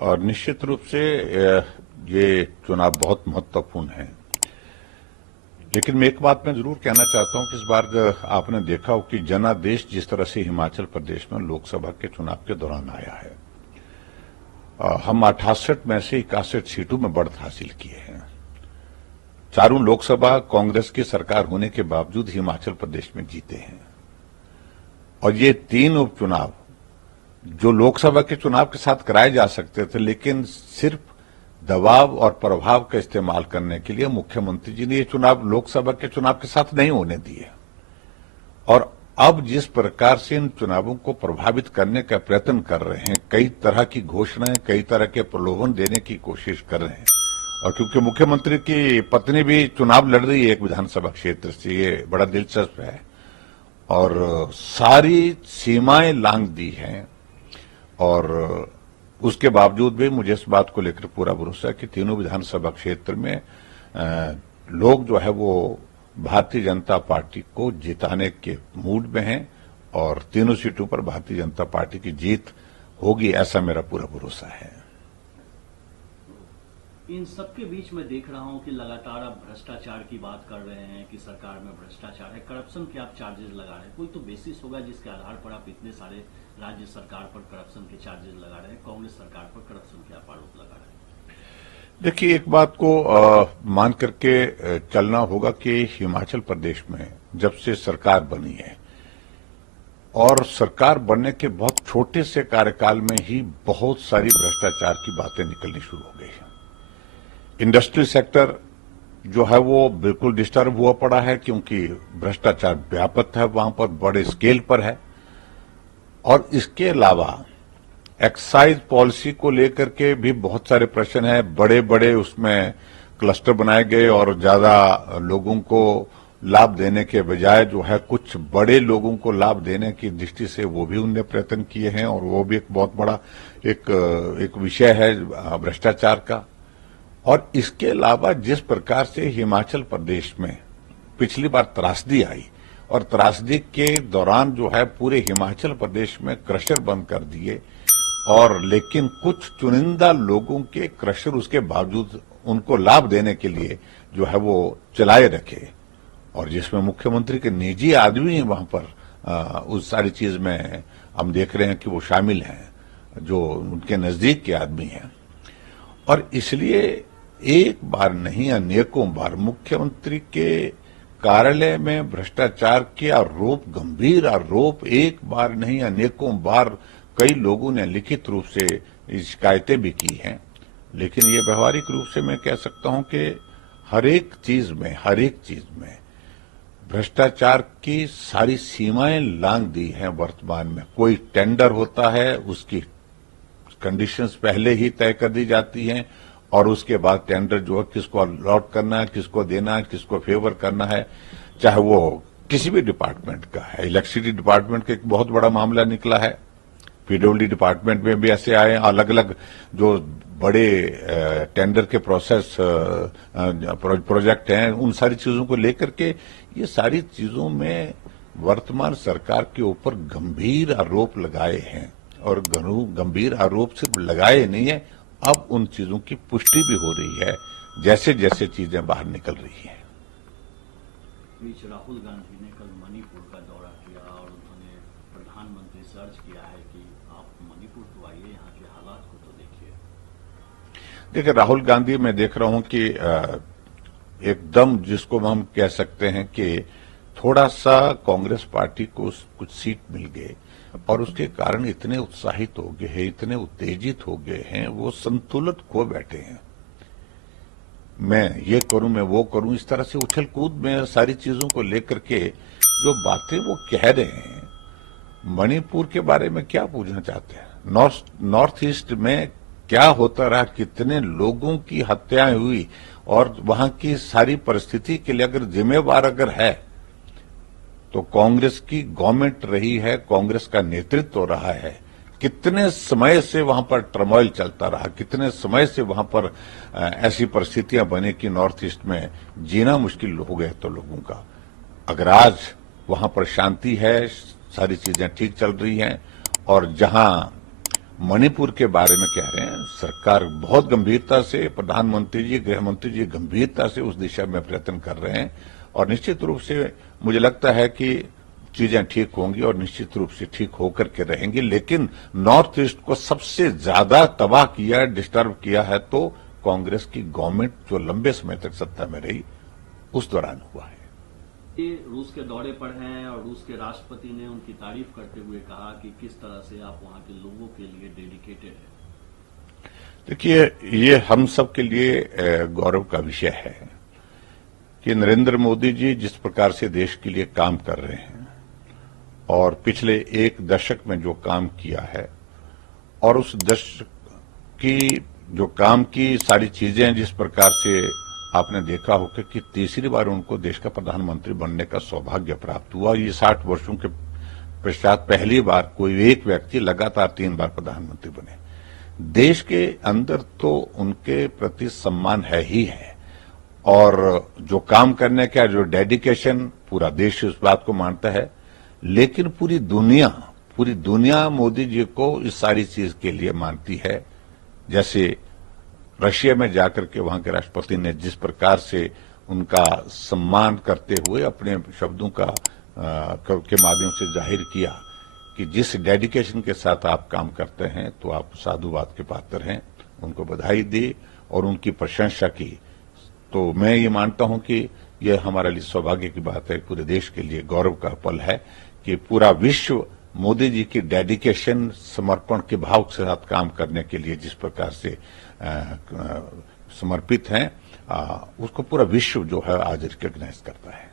और निश्चित रूप से ये चुनाव बहुत महत्वपूर्ण है। लेकिन मैं एक बात मैं जरूर कहना चाहता हूं कि इस बार आपने देखा हो कि जनादेश जिस तरह से हिमाचल प्रदेश में लोकसभा के चुनाव के दौरान आया है, हम 68 में से 61 सीटों में बढ़त हासिल किए हैं। चारों लोकसभा कांग्रेस की सरकार होने के बावजूद हिमाचल प्रदेश में जीते हैं। और ये 3 उपचुनाव जो लोकसभा के चुनाव के साथ कराए जा सकते थे, लेकिन सिर्फ दबाव और प्रभाव का इस्तेमाल करने के लिए मुख्यमंत्री जी ने ये चुनाव लोकसभा के चुनाव के साथ नहीं होने दिए। और अब जिस प्रकार से इन चुनावों को प्रभावित करने का प्रयत्न कर रहे हैं, कई तरह की घोषणाएं, कई तरह के प्रलोभन देने की कोशिश कर रहे हैं। और क्योंकि मुख्यमंत्री की पत्नी भी चुनाव लड़ रही है एक विधानसभा क्षेत्र से, ये बड़ा दिलचस्प है। और सारी सीमाएं लांघ दी हैं, और उसके बावजूद भी मुझे इस बात को लेकर पूरा भरोसा है कि तीनों विधानसभा क्षेत्र में लोग जो है वो भारतीय जनता पार्टी को जिताने के मूड में हैं, और तीनों सीटों पर भारतीय जनता पार्टी की जीत होगी, ऐसा मेरा पूरा भरोसा है। इन सबके बीच में देख रहा हूं कि लगातार आप भ्रष्टाचार की बात कर रहे हैं कि सरकार में भ्रष्टाचार है, करप्शन के आप चार्जेस लगा रहे हैं। कोई तो बेसिस होगा जिसके आधार पर आप इतने सारे राज्य सरकार पर करप्शन के चार्जेस लगा रहे हैं, कांग्रेस सरकार पर करप्शन के आप आरोप लगा रहे हैं। देखिए, एक बात को मान करके चलना होगा कि हिमाचल प्रदेश में जब से सरकार बनी है, और सरकार बनने के बहुत छोटे से कार्यकाल में ही बहुत सारी भ्रष्टाचार की बातें निकलनी शुरू हो गई हैं। इंडस्ट्रियल सेक्टर जो है वो बिल्कुल डिस्टर्ब हुआ पड़ा है, क्योंकि भ्रष्टाचार व्यापक है, वहां पर बड़े स्केल पर है। और इसके अलावा एक्साइज पॉलिसी को लेकर के भी बहुत सारे प्रश्न हैं। बड़े बड़े उसमें क्लस्टर बनाए गए, और ज्यादा लोगों को लाभ देने के बजाय जो है कुछ बड़े लोगों को लाभ देने की दृष्टि से वो भी उनने प्रयत्न किए हैं, और वो भी एक बहुत बड़ा एक विषय है भ्रष्टाचार का। और इसके अलावा जिस प्रकार से हिमाचल प्रदेश में पिछली बार त्रासदी आई, और त्रासदी के दौरान जो है पूरे हिमाचल प्रदेश में क्रशर बंद कर दिए, और लेकिन कुछ चुनिंदा लोगों के क्रशर उसके बावजूद उनको लाभ देने के लिए जो है वो चलाए रखे, और जिसमें मुख्यमंत्री के निजी आदमी वहां पर उस सारी चीज में हम देख रहे हैं कि वो शामिल हैं, जो उनके नजदीक के आदमी हैं। और इसलिए एक बार नहीं अनेकों बार मुख्यमंत्री के कार्यालय में भ्रष्टाचार के आरोप, गंभीर आरोप, एक बार नहीं अनेकों बार कई लोगों ने लिखित रूप से शिकायतें भी की हैं। लेकिन ये व्यवहारिक रूप से मैं कह सकता हूं कि हर एक चीज में भ्रष्टाचार की सारी सीमाएं लांघ दी हैं। वर्तमान में कोई टेंडर होता है, उसकी कंडीशंस पहले ही तय कर दी जाती हैं, और उसके बाद टेंडर जो है किसको अलॉट करना है, किसको देना है, किसको फेवर करना है, चाहे वो किसी भी डिपार्टमेंट का है। इलेक्ट्रिसिटी डिपार्टमेंट का एक बहुत बड़ा मामला निकला है, पीडब्ल्यूडी डिपार्टमेंट में भी ऐसे आए, अलग अलग जो बड़े टेंडर के प्रोजेक्ट हैं, उन सारी चीजों को लेकर के ये सारी चीजों में वर्तमान सरकार के ऊपर गंभीर आरोप लगाए हैं। और गंभीर आरोप सिर्फ लगाए नहीं है, अब उन चीजों की पुष्टि भी हो रही है जैसे जैसे चीजें बाहर निकल रही हैं। बीच राहुल गांधी ने कल मणिपुर का दौरा किया, और उन्होंने प्रधानमंत्री से अर्ज किया है कि आप मणिपुर तो आइए, यहाँ के हालात को तो देखिए। देखिए, राहुल गांधी मैं देख रहा हूं कि एकदम जिसको हम कह सकते हैं कि थोड़ा सा कांग्रेस पार्टी को कुछ सीट मिल गए, और उसके कारण इतने उत्साहित हो गए हैं, इतने उत्तेजित हो गए हैं, वो संतुलन खो बैठे हैं। मैं ये करूं, मैं वो करूं, इस तरह से उछल कूद में सारी चीजों को लेकर के जो बातें वो कह रहे हैं। मणिपुर के बारे में क्या पूछना चाहते हैं? नॉर्थ ईस्ट में क्या होता रहा, कितने लोगों की हत्याएं हुई, और वहां की सारी परिस्थिति के लिए अगर जिम्मेवार अगर है तो कांग्रेस की गवर्नमेंट रही है, कांग्रेस का नेतृत्व रहा है। कितने समय से वहां पर टर्मोइल चलता रहा, कितने समय से वहां पर ऐसी परिस्थितियां बनी कि नॉर्थ ईस्ट में जीना मुश्किल हो गया तो लोगों का। अगर आज वहां पर शांति है, सारी चीजें ठीक चल रही हैं, और जहां मणिपुर के बारे में कह रहे हैं, सरकार बहुत गंभीरता से, प्रधानमंत्री जी, गृह मंत्री जी गंभीरता से उस दिशा में प्रयत्न कर रहे हैं और निश्चित रूप से मुझे लगता है कि चीजें ठीक होंगी और निश्चित रूप से ठीक होकर के रहेंगी। लेकिन नॉर्थ ईस्ट को सबसे ज्यादा तबाह किया, डिस्टर्ब किया है तो कांग्रेस की गवर्नमेंट जो लंबे समय तक सत्ता में रही उस दौरान हुआ है। ये रूस के दौरे पर हैं और रूस के राष्ट्रपति ने उनकी तारीफ करते हुए कहा कि किस तरह से आप वहां के लोगों के लिए डेडिकेटेड है। देखिए, ये हम सब के लिए गौरव का विषय है कि नरेंद्र मोदी जी जिस प्रकार से देश के लिए काम कर रहे हैं और पिछले एक दशक में जो काम किया है और उस दशक की जो काम की सारी चीजें जिस प्रकार से आपने देखा होगा कि तीसरी बार उनको देश का प्रधानमंत्री बनने का सौभाग्य प्राप्त हुआ। ये 60 वर्षों के पश्चात पहली बार कोई एक व्यक्ति लगातार 3 बार प्रधानमंत्री बने। देश के अंदर तो उनके प्रति सम्मान है ही है और जो काम करने का जो डेडिकेशन पूरा देश उस बात को मानता है, लेकिन पूरी दुनिया मोदी जी को इस सारी चीज के लिए मानती है। जैसे रशिया में जाकर के वहां के राष्ट्रपति ने जिस प्रकार से उनका सम्मान करते हुए अपने शब्दों के माध्यम से जाहिर किया कि जिस डेडिकेशन के साथ आप काम करते हैं तो आप साधुवाद के पात्र हैं, उनको बधाई दी और उनकी प्रशंसा की। तो मैं ये मानता हूं कि यह हमारे लिए सौभाग्य की बात है, पूरे देश के लिए गौरव का पल है कि पूरा विश्व मोदी जी की डेडिकेशन, समर्पण के भाव के साथ काम करने के लिए जिस प्रकार से समर्पित हैं, उसको पूरा विश्व जो है आज रिकॉग्नाइज करता है।